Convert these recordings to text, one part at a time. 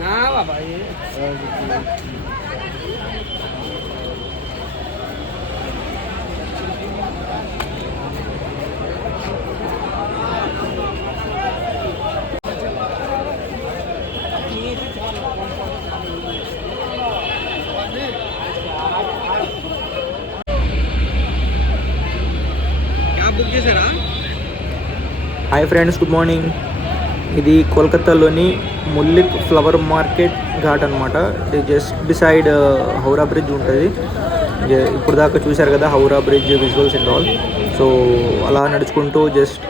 ना बाबा ये क्या बुक చేశారా? Hi friends, good morning. ఇది కోల్కతాలోని ముల్లిక్ ఫ్లవర్ మార్కెట్ ఘాట్ అనమాట. ఇది జస్ట్ బిసైడ్ హౌరా బ్రిడ్జ్ ఉంటుంది. ఇప్పుడు దాకా చూశారు కదా Howrah bridge visuals and all. So అలా నడుచుకుంటూ జస్ట్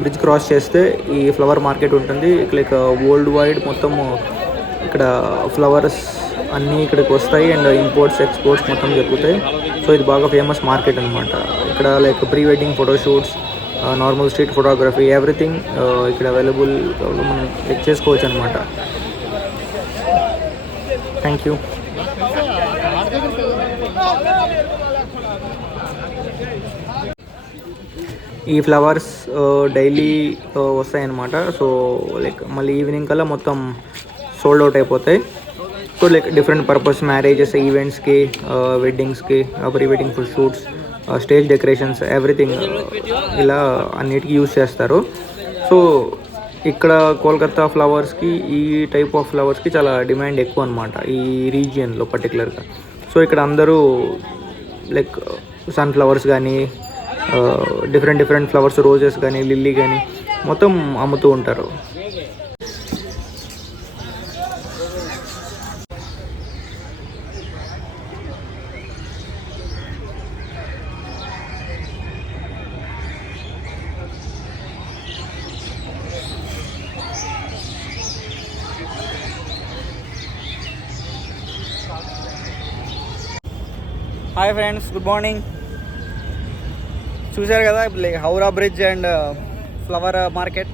బ్రిడ్జ్ క్రాస్ చేస్తే ఈ ఫ్లవర్ మార్కెట్ ఉంటుంది. లైక్ వరల్డ్ వైడ్ మొత్తం ఇక్కడ ఫ్లవర్స్ అన్నీ ఇక్కడికి వస్తాయి అండ్ ఇంపోర్ట్స్ ఎక్స్పోర్ట్స్ మొత్తం జరుగుతాయి. సో ఇది బాగా ఫేమస్ మార్కెట్ అనమాట. ఇక్కడ like pre wedding photoshoots, normal street photography, everything ఇక్కడ అవైలబుల్ మనం చెక్ చేసుకోవచ్చు అనమాట. Thank you. ఈ ఫ్లవర్స్ డైలీ వస్తాయన్నమాట. సో లైక్ మళ్ళీ ఈవినింగ్ కల్లా మొత్తం సోల్డ్ అవుట్ అయిపోతాయి. So like different purpose, marriages, ఈవెంట్స్కి, వెడ్డింగ్స్కి, pre wedding food shoots, stage decorations, everything ఇలా అన్నిటికీ యూజ్ చేస్తారు. సో ఇక్కడ కోల్కతా ఫ్లవర్స్కి, ఈ టైప్ ఆఫ్ ఫ్లవర్స్కి చాలా డిమాండ్ ఎక్కువ అనమాట ఈ రీజియన్లో పర్టికులర్గా. సో ఇక్కడ అందరూ లైక్ సన్ ఫ్లవర్స్ కానీ, డిఫరెంట్ డిఫరెంట్ ఫ్లవర్స్, రోజెస్ కానీ, లిల్లీ కానీ మొత్తం అమ్ముతూ ఉంటారు. Hi friends, good morning. చూశారు కదా Howrah bridge and flower market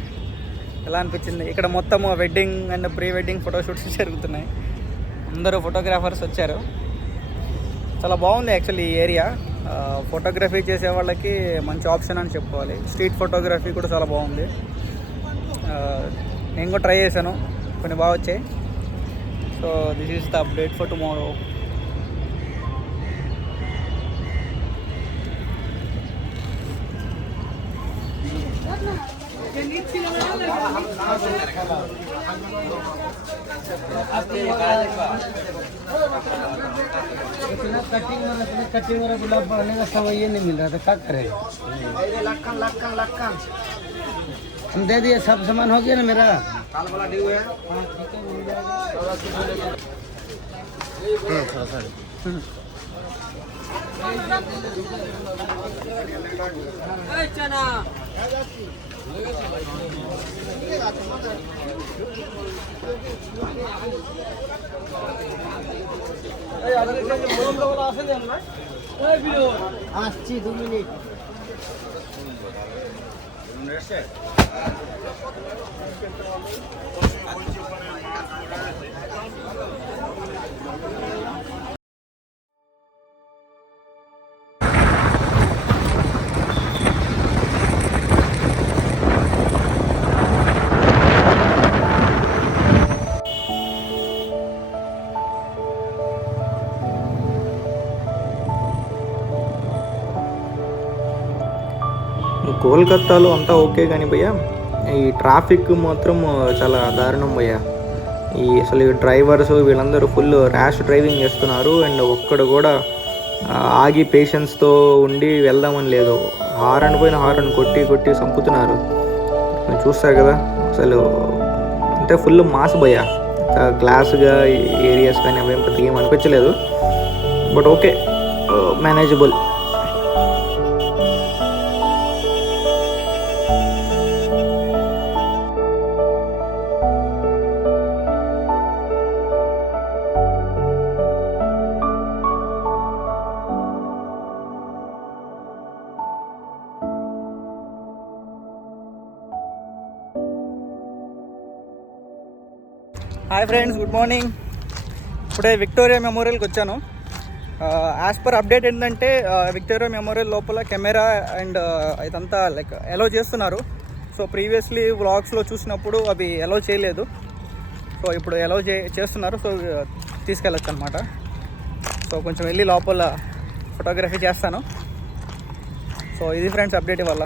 ఎలా అనిపించింది. ఇక్కడ మొత్తం wedding and pre wedding photoshoots జరుగుతున్నాయి. అందరూ ఫోటోగ్రాఫర్స్ వచ్చారు. చాలా బాగుంది యాక్చువల్లీ ఈ ఏరియా. ఫోటోగ్రఫీ చేసే వాళ్ళకి మంచి ఆప్షన్ అని చెప్పుకోవాలి. స్ట్రీట్ ఫోటోగ్రఫీ కూడా చాలా బాగుంది. నేను కూడా ట్రై చేశాను, కొన్ని బాగా వచ్చాయి. So this is the update for tomorrow. Cutting और गुलाब बढ़ने का समय ये नहीं मिल रहा था, क्या करेगा? हम दे दिए, सब सामान हो गया ना मेरा. चना আসছি 2 মিনিট. కోల్కతాలో అంతా ఓకే కానీ భయ్యా, ఈ ట్రాఫిక్ మాత్రం చాలా దారుణం భయ్యా. అసలు డ్రైవర్స్ వీళ్ళందరూ ఫుల్ ర్యాష్ డ్రైవింగ్ చేస్తున్నారు. అండ్ ఒక్కడు కూడా ఆగి పేషెన్స్తో ఉండి వెళ్దామని లేదు. హారన్ పోయిన హారన్ కొట్టి కొట్టి చంపుతున్నారు. చూస్తారు కదా అసలు, అంటే ఫుల్ మాస్ భయ్యా. క్లాస్గా ఏరియాస్ కానీ అవేం పెద్దగా ఏం అనిపించలేదు. But okay, manageable. Hi friends, good morning. ఇప్పుడే విక్టోరియా మెమోరియల్కి వచ్చాను. యాజ్ పర్ అప్డేట్ ఏంటంటే విక్టోరియా మెమోరియల్ లోపల కెమెరా అండ్ ఇదంతా లైక్ అలో చేస్తున్నారు. సో ప్రీవియస్లీ వ్లాగ్స్లో చూసినప్పుడు అవి అలౌ చేయలేదు. సో ఇప్పుడు అలౌ చేస్తున్నారు. సో తీసుకెళ్ళచ్చు అనమాట. సో కొంచెం వెళ్ళి లోపల ఫోటోగ్రఫీ చేస్తాను. సో ఇది ఫ్రెండ్స్ అప్డేట్ వల్ల.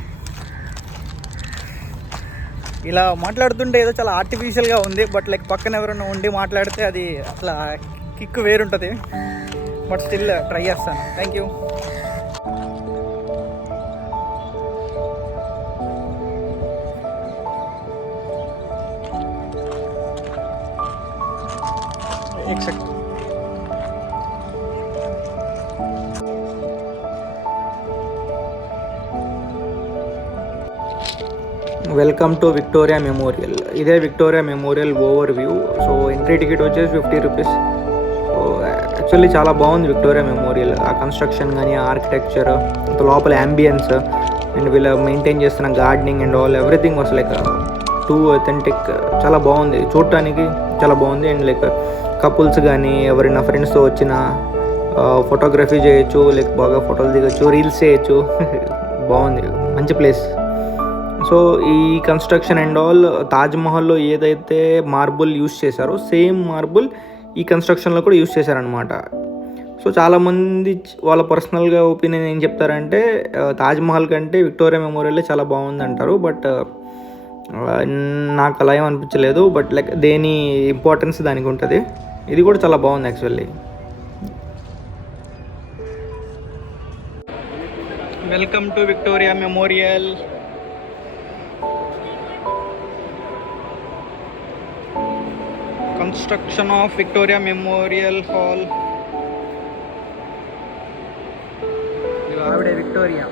ఇలా మాట్లాడుతుంటే ఏదో చాలా ఆర్టిఫిషియల్గా ఉంది, బట్ లైక్ పక్కన ఎవరైనా ఉండి మాట్లాడితే అది అట్లా కిక్ వేరుంటుంది. బట్ స్టిల్ ట్రై చేస్తాను. Thank you. Welcome to Victoria Memorial. ఇదే Victoria Memorial over view. So entry ticket వచ్చేసి 50 రూపీస్. సో యాక్చువల్లీ చాలా బాగుంది విక్టోరియా మెమోరియల్. ఆ కన్స్ట్రక్షన్ కానీ, ఆర్కిటెక్చర్, లోపల యాంబియన్స్ అండ్ వీళ్ళు మెయింటైన్ చేస్తున్న gardening and all everything was like too authentic. చాలా బాగుంది, చూడటానికి చాలా బాగుంది. అండ్ లైక్ కపుల్స్ కానీ ఎవరైనా ఫ్రెండ్స్తో వచ్చిన ఫోటోగ్రఫీ చేయొచ్చు, లైక్ బాగా ఫోటోలు దిగొచ్చు, రీల్స్ చేయొచ్చు. బాగుంది, మంచి ప్లేస్. సో ఈ కన్స్ట్రక్షన్ అండ్ ఆల్ తాజ్మహల్లో ఏదైతే మార్బుల్ యూస్ చేశారో సేమ్ మార్బుల్ ఈ కన్స్ట్రక్షన్లో కూడా యూస్ చేశారనమాట. సో చాలామంది వాళ్ళ పర్సనల్గా ఒపీనియన్ ఏం చెప్తారంటే తాజ్మహల్ కంటే విక్టోరియా మెమోరియల్ చాలా బాగుంది అంటారు. బట్ నాకు అలా ఏం అనిపించలేదు. బట్ లైక్ దేని ఇంపార్టెన్స్ దానికి ఉంటుంది. ఇది కూడా చాలా బాగుంది actually. Welcome to Victoria memorial. Construction of Victoria Memorial Hall. ఆవిడే విక్టోరియా.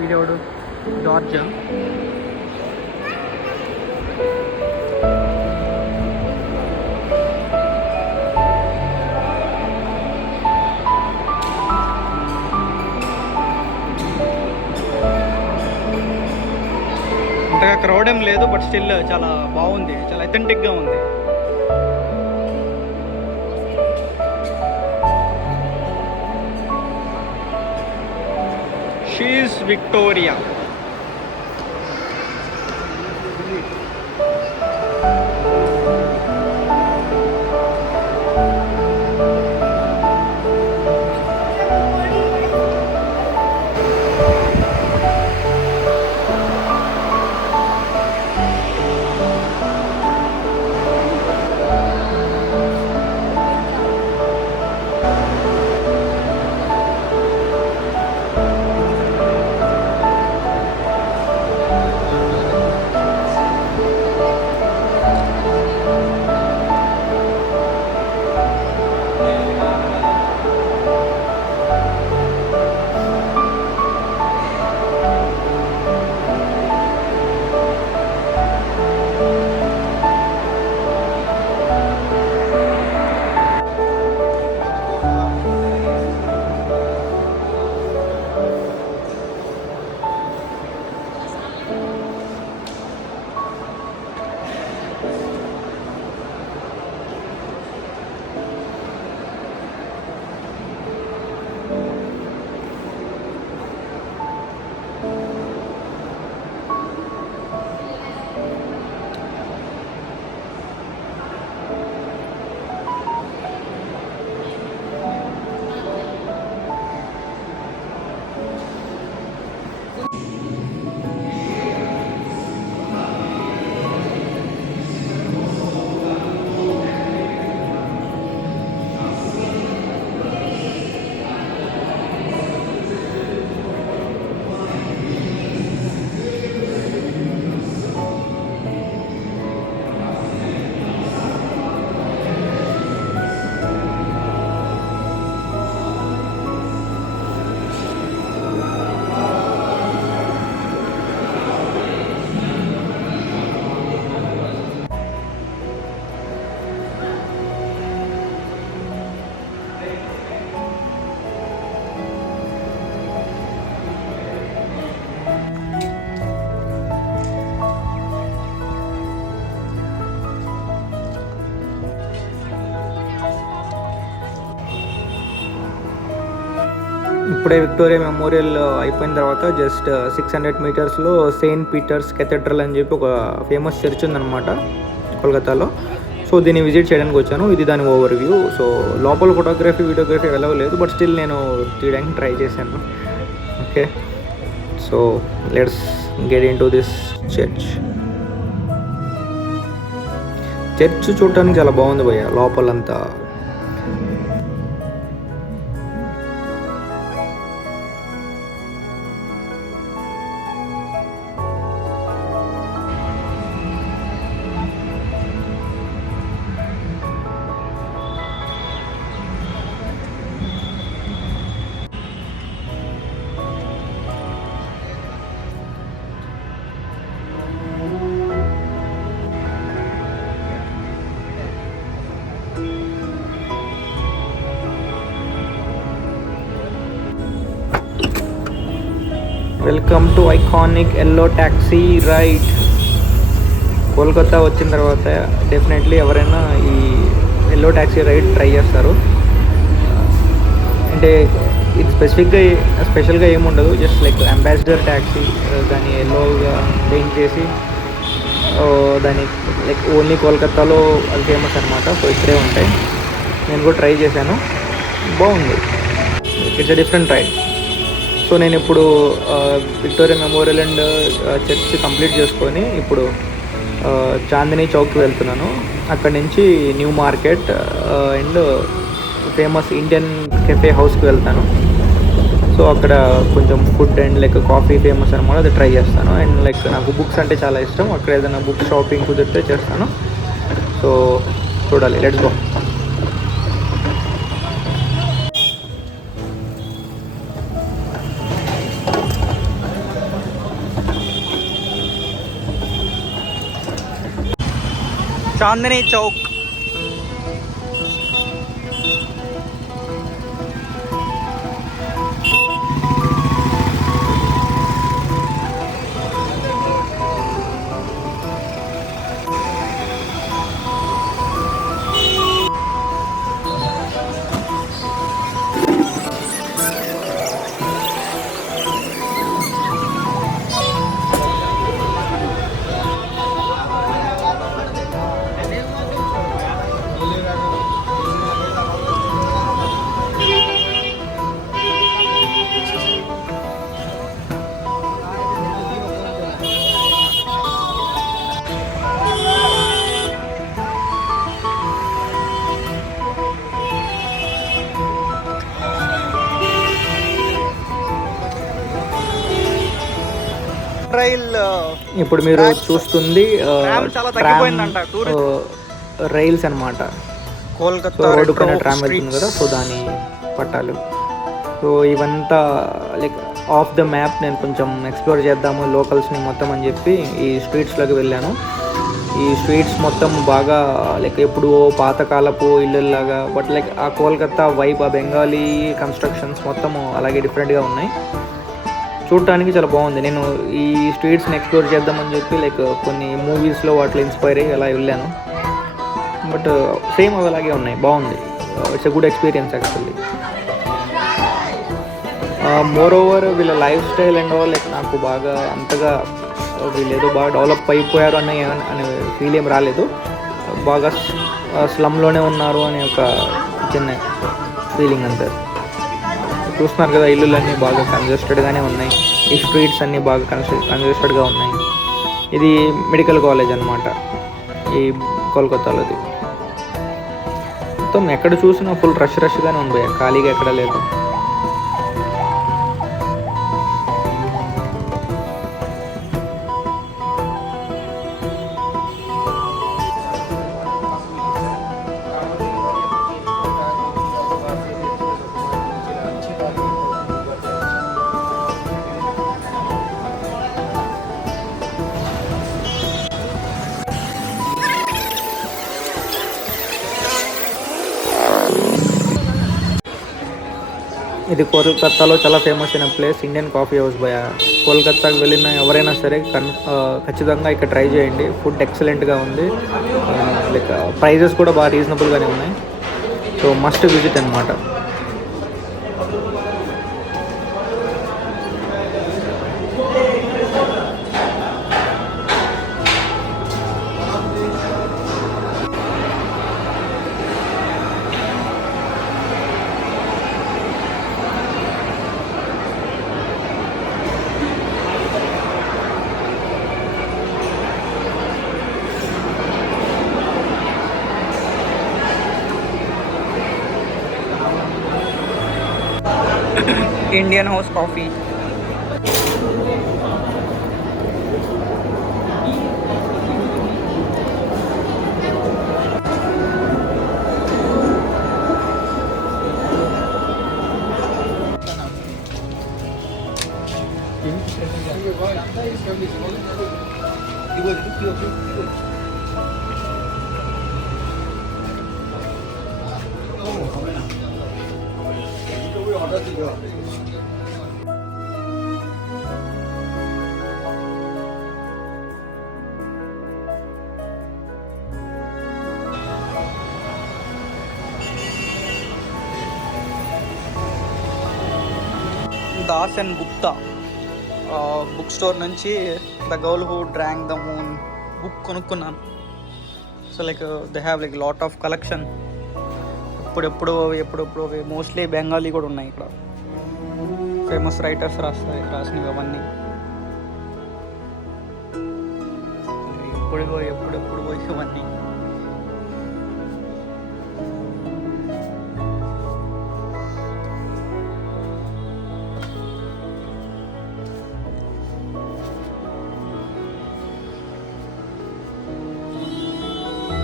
వీడెవడు? జార్జా. అంతగా క్రౌడ్ ఏం లేదు, బట్ స్టిల్ చాలా బాగుంది, చాలా అథెంటిక్గా ఉంది. She is Victoria. ఇప్పుడే విక్టోరియా మెమోరియల్ అయిపోయిన తర్వాత జస్ట్ 600 మీటర్స్లో సెయింట్ పీటర్స్ కెథడ్రల్ అని చెప్పి ఒక ఫేమస్ చర్చ్ ఉందన్నమాట కోల్కతాలో. సో దీన్ని విజిట్ చేయడానికి వచ్చాను. ఇది దాని ఓవర్ వ్యూ. సో లోపల ఫోటోగ్రఫీ వీడియోగ్రఫీ వెళ్ళలేదు, బట్ స్టిల్ నేను తీయడానికి ట్రై చేశాను. Okay, so let's get into this church. Church చూడటానికి చాలా బాగుంది భయ్య, లోపలంతా. Welcome to iconic yellow taxi ride. Kolkata వచ్చిన తర్వాత డెఫినెట్లీ ఎవరైనా ఈ ఎల్లో ట్యాక్సీ రైడ్ ట్రై చేస్తారు. అంటే ఇది స్పెషల్గా ఏముండదు, జస్ట్ లైక్ అంబాసిడర్ ట్యాక్సీ, దాన్ని ఎల్లోగా పెయింట్ చేసి దాని లైక్ ఓన్లీ కోల్కతాలో అది ఫేమస్ అనమాట. సో ఇక్కడే ఉంటాయి. నేను కూడా ట్రై చేశాను, బాగుంది. It's a different ride. So నేను ఇప్పుడు Victoria Memorial and church complete చేసుకొని ఇప్పుడు చాందినీ చౌక్కి వెళ్తున్నాను. అక్కడి నుంచి New Market and famous Indian cafe హౌస్కి వెళ్తాను. సో అక్కడ కొంచెం food and like coffee famous అనమాట, అది ట్రై చేస్తాను. అండ్ లైక్ నాకు బుక్స్ అంటే చాలా ఇష్టం. అక్కడ ఏదైనా బుక్ షాపింగ్ కుదిరితే చేస్తాను. సో చూడాలి, లెట్స్ గో. చాందినీ చౌక్. రైల్ ఇప్పుడు మీరు చూస్తుంది చాలా తగ్గిపోయిందంట. రైల్స్ అనమాట. కోల్కతా రోడ్డు పైన ట్రామ్ వెళ్తుంది కదా, సో దాని పట్టాలు. సో ఇవంతా లైక్ ఆఫ్ ద మ్యాప్. నేను కొంచెం ఎక్స్ప్లోర్ చేద్దాము లోకల్స్ని మొత్తం అని చెప్పి ఈ స్ట్రీట్స్లోకి వెళ్ళాను. ఈ స్ట్రీట్స్ మొత్తం బాగా లైక్ ఎప్పుడు పాతకాలపు ఇళ్ళలాగా, బట్ లైక్ ఆ కోల్కతా వైబ్, ఆ బెంగాలీ కన్స్ట్రక్షన్స్ మొత్తం అలాగే డిఫరెంట్గా ఉన్నాయి. చూడటానికి చాలా బాగుంది. నేను ఈ స్ట్రీట్స్ని ఎక్స్ప్లోర్ చేద్దామని చెప్పి లైక్ కొన్ని మూవీస్లో వాటిలో ఇన్స్పైర్ అయ్యి అలా వెళ్ళాను. బట్ సేమ్ అవి అలాగే ఉన్నాయి, బాగుంది. It's a good experience actually. Moreover వీళ్ళ lifestyle and all like నాకు బాగా అంతగా వీళ్ళు ఏదో బాగా డెవలప్ అయిపోయారు అనే ఫీల్ ఏం రాలేదు. బాగా స్లమ్లోనే ఉన్నారు అనే ఒక చిన్న ఫీలింగ్ అంతే. చూస్తున్నారు కదా, ఇల్లులన్నీ బాగా కంజెస్టెడ్గానే ఉన్నాయి. ఈ స్ట్రీట్స్ అన్నీ బాగా కంజెస్టెడ్గా ఉన్నాయి. ఇది మెడికల్ కాలేజ్ అనమాట ఈ కోల్కతాలోది. మొత్తం ఎక్కడ చూసినా ఫుల్ రష్గానే ఉంది, ఖాళీగా ఎక్కడ లేదు. ఇది కోల్కతాలో చాలా ఫేమస్ అయిన ప్లేస్, ఇండియన్ కాఫీ హౌస్ భయ. కోల్కతాకి వెళ్ళిన ఎవరైనా సరే ఖచ్చితంగా ఇక్కడ ట్రై చేయండి. ఫుడ్ ఎక్సలెంట్గా ఉంది, లైక్ ప్రైజెస్ కూడా బాగా రీజనబుల్గానే ఉన్నాయి. సో మస్ట్ విజిట్ అనమాట. Indian house coffee. Das and Gupta book store నుంచి the girl who drank the moon book కొనుక్కున్నాను. So like they have like lot of collection. ఎప్పుడెప్పుడు అవి మోస్ట్లీ బెంగాలీ కూడా ఉన్నాయి ఇక్కడ. ఫేమస్ రైటర్స్ రాసినవి అవన్నీ. ఎప్పుడెప్పుడు ఇవన్నీ.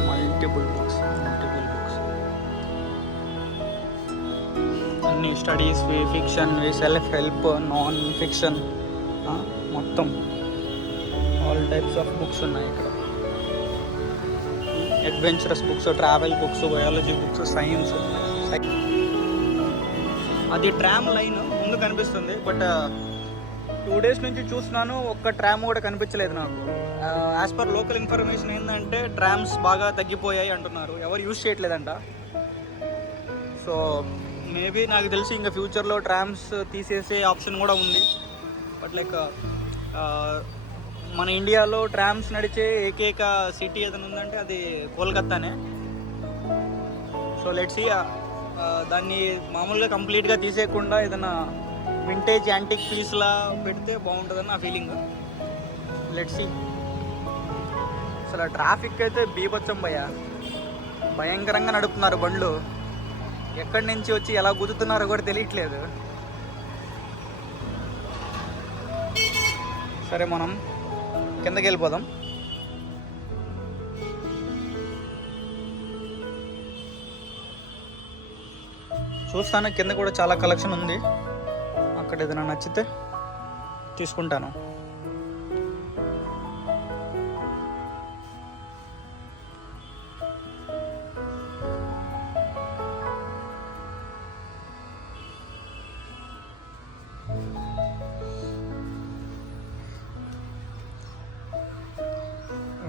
మల్టిపుల్ బుక్స్ అన్ని studies, fiction, self help, non fiction, మొత్తం ఆల్ టైప్స్ ఆఫ్ బుక్స్ ఉన్నాయి ఇక్కడ. Adventurous books, travel books, biology books, science. అది ట్రామ్ లైన్ ముందు కనిపిస్తుంది, బట్ 2 days నుంచి చూస్తున్నాను, ఒక్క ట్రామ్ కూడా కనిపించలేదు నాకు. యాజ్ పర్ లోకల్ ఇన్ఫర్మేషన్ ఏంటంటే ట్రామ్స్ బాగా తగ్గిపోయాయి అంటున్నారు, ఎవరు యూజ్ చేయట్లేదంట. సో మేబీ నాకు తెలిసి ఇంకా ఫ్యూచర్లో ట్రామ్స్ తీసేసే ఆప్షన్ కూడా ఉంది. బట్ లైక్ మన ఇండియాలో ట్రామ్స్ నడిచే ఏకైక సిటీ ఏదైనా ఉందంటే అది కోల్కత్తానే. సో లెట్స్ సీ, దాన్ని మామూలుగా కంప్లీట్గా తీసేయకుండా ఏదైనా వింటేజ్ యాంటిక్ పీస్లా పెడితే బాగుంటుందని నా ఫీలింగ్. Let's see. అసలు ట్రాఫిక్ అయితే బీభత్సం భయంకరంగా నడుపుతున్నారు బండ్లు. ఎక్కడి నుంచి వచ్చి ఎలా గుద్దుతున్నారో కూడా తెలియట్లేదు. సరే, మనం కిందకి వెళ్ళిపోదాం. చూస్తాను, కింద కూడా చాలా కలెక్షన్ ఉంది. అక్కడ ఏదైనా నచ్చితే తీసుకుంటాను.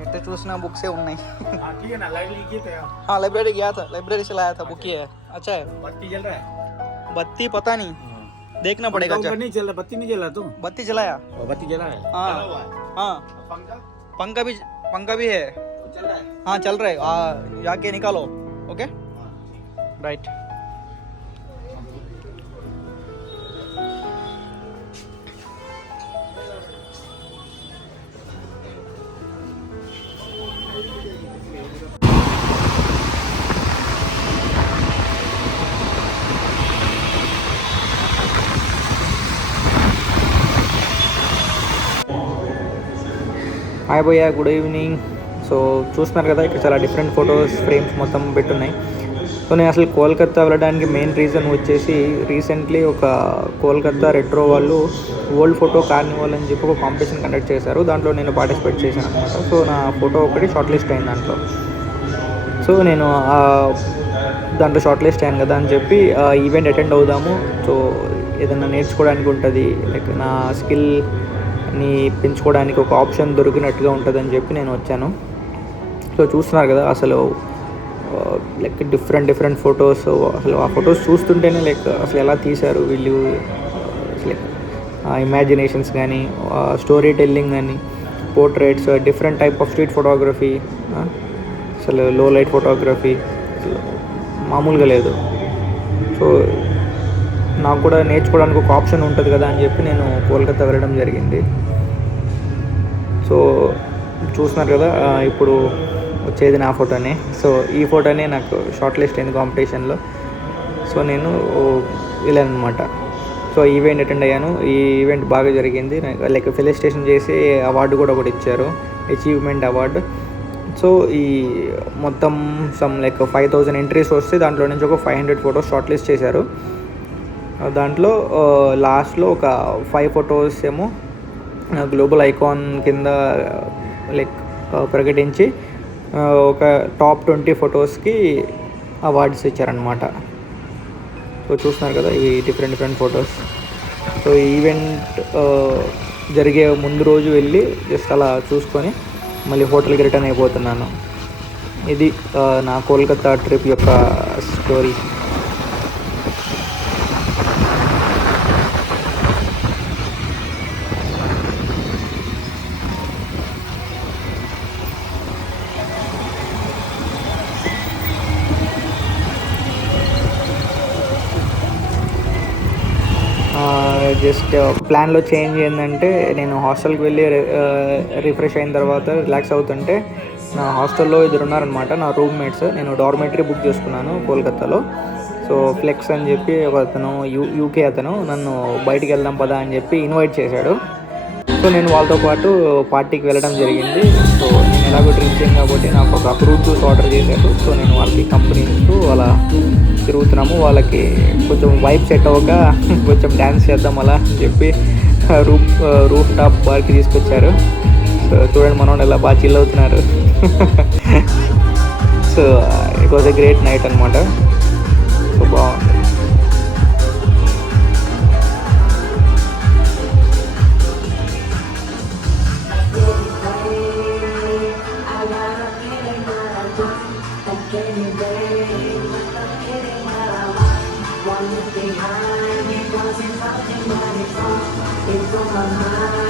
ఎట్లా చూసినా బుక్సే ఉన్నాయి. हाँ लाइब्रेरी गया था, लाइब्रेरी से लाया था, बुक ही है. अच्छा है. बत्ती जल रहा है? बत्ती पता नहीं, देखना पड़ेगा. नहीं चल रहा, बत्ती नहीं जला तू? बत्ती जलाया. बत्ती जला है? हाँ. पंखा भी है. चल रहा है? हाँ चल रहा है. जाके निकालो. Okay right. హాయ్ భయ్యా, గుడ్ ఈవినింగ్. సో చూస్తున్నారు కదా, ఇక్కడ చాలా డిఫరెంట్ ఫొటోస్ ఫ్రేమ్స్ మొత్తం పెట్టున్నాయి. సో నేను అసలు కోల్కత్తా వెళ్ళడానికి మెయిన్ రీజన్ వచ్చేసి, రీసెంట్లీ ఒక కోల్కత్తా రెట్రో వాళ్ళు ఓల్డ్ ఫోటో కార్నివాల్ అని చెప్పి ఒక కాంపిటీషన్ కండక్ట్ చేశారు. దాంట్లో నేను పార్టిసిపేట్ చేశాను అనమాట. సో నా ఫోటో ఒకటి షార్ట్ లిస్ట్ అయింది దాంట్లో. సో నేను దాంట్లో షార్ట్ లిస్ట్ అయ్యాను కదా అని చెప్పి ఈవెంట్ అటెండ్ అవుదాము, సో ఏదైనా నేర్చుకోవడానికి ఉంటుంది, లైక్ నా స్కిల్ని పెంచుకోవడానికి ఒక ఆప్షన్ దొరికినట్టుగా ఉంటుందని చెప్పి నేను వచ్చాను. సో చూస్తున్నారు కదా, అసలు లైక్ డిఫరెంట్ ఫొటోస్. అసలు ఆ ఫొటోస్ చూస్తుంటేనే లైక్ అసలు ఎలా తీశారు వీళ్ళు, లైక్ ఇమాజినేషన్స్ కానీ, స్టోరీ టెల్లింగ్ కానీ, portraits, different type of street photography, అసలు లో లైట్ ఫోటోగ్రఫీ అసలు మామూలుగా లేదు. సో నాకు కూడా నేర్చుకోవడానికి ఒక ఆప్షన్ ఉంటుంది కదా అని చెప్పి నేను కోల్కతా వెళ్ళడం జరిగింది. సో చూస్తున్నారు కదా, ఇప్పుడు వచ్చేది నా ఫోటోనే. సో ఈ ఫోటోనే నాకు షార్ట్ లిస్ట్ అయింది కాంపిటీషన్లో. సో నేను వెళ్ళాను అనమాట. సో ఈవెంట్ అటెండ్ అయ్యాను. ఈ ఈవెంట్ బాగా జరిగింది. లైక్ ఫెలిసిటేషన్ చేసి అవార్డు కూడా ఒకటి ఇచ్చారు, అచీవ్మెంట్ అవార్డు. సో ఈ మొత్తం సమ్ లైక్ 5000 ఎంట్రీస్ వస్తే దాంట్లో నుంచి ఒక 500 ఫొటోస్ షార్ట్ లిస్ట్ చేశారు. దాంట్లో లాస్ట్లో ఒక 5 ఫొటోస్ ఏమో గ్లోబల్ ఐకాన్ కింద లైక్ ప్రకటించి ఒక టాప్ 20 ఫొటోస్కి అవార్డ్స్ ఇచ్చారనమాట. సో చూస్తున్నారు కదా ఇవి డిఫరెంట్ ఫొటోస్. సో ఈవెంట్ జరిగే ముందు రోజు వెళ్ళి జస్ట్ అలా చూసుకొని మళ్ళీ హోటల్కి రిటర్న్ అయిపోతున్నాను. ఇది నా కోల్కతా ట్రిప్ యొక్క స్టోరీ. జస్ట్ ప్లాన్లో చేంజ్ ఏంటంటే నేను హాస్టల్కి వెళ్ళి రిఫ్రెష్ అయిన తర్వాత రిలాక్స్ అవుతుంటే నా హాస్టల్లో 2 ఉన్నారనమాట నా రూమ్మేట్స్. నేను డార్మెటరీ బుక్ చేసుకున్నాను కోల్కతాలో. సో ఫ్లెక్స్ అని చెప్పి ఒక అతను యూకే అతను నన్ను బయటికి వెళ్దాం పదా అని చెప్పి ఇన్వైట్ చేశాడు. సో నేను వాళ్ళతో పాటు పార్టీకి వెళ్ళడం జరిగింది. సో నేను ఎలాగో డ్రింక్ చేయను కాబట్టి నాకు ఒక ఫ్రూట్ జ్యూస్ ఆర్డర్ చేశారు. సో నేను వాళ్ళకి కంపెనీ ఇస్తూ అలా తిరుగుతున్నాము. వాళ్ళకి కొంచెం వైబ్ సెట్ అవ్వక కొంచెం డ్యాన్స్ చేద్దాం అలా అని చెప్పి రూఫ్ టాప్ బార్కి తీసుకొచ్చారు. సో చూడండి మనోడు ఎలా బాగా చిల్ అవుతున్నారు. So it was a great night అనమాట. సో బాగుంది. Behind, it wasn't something but it's on my mind.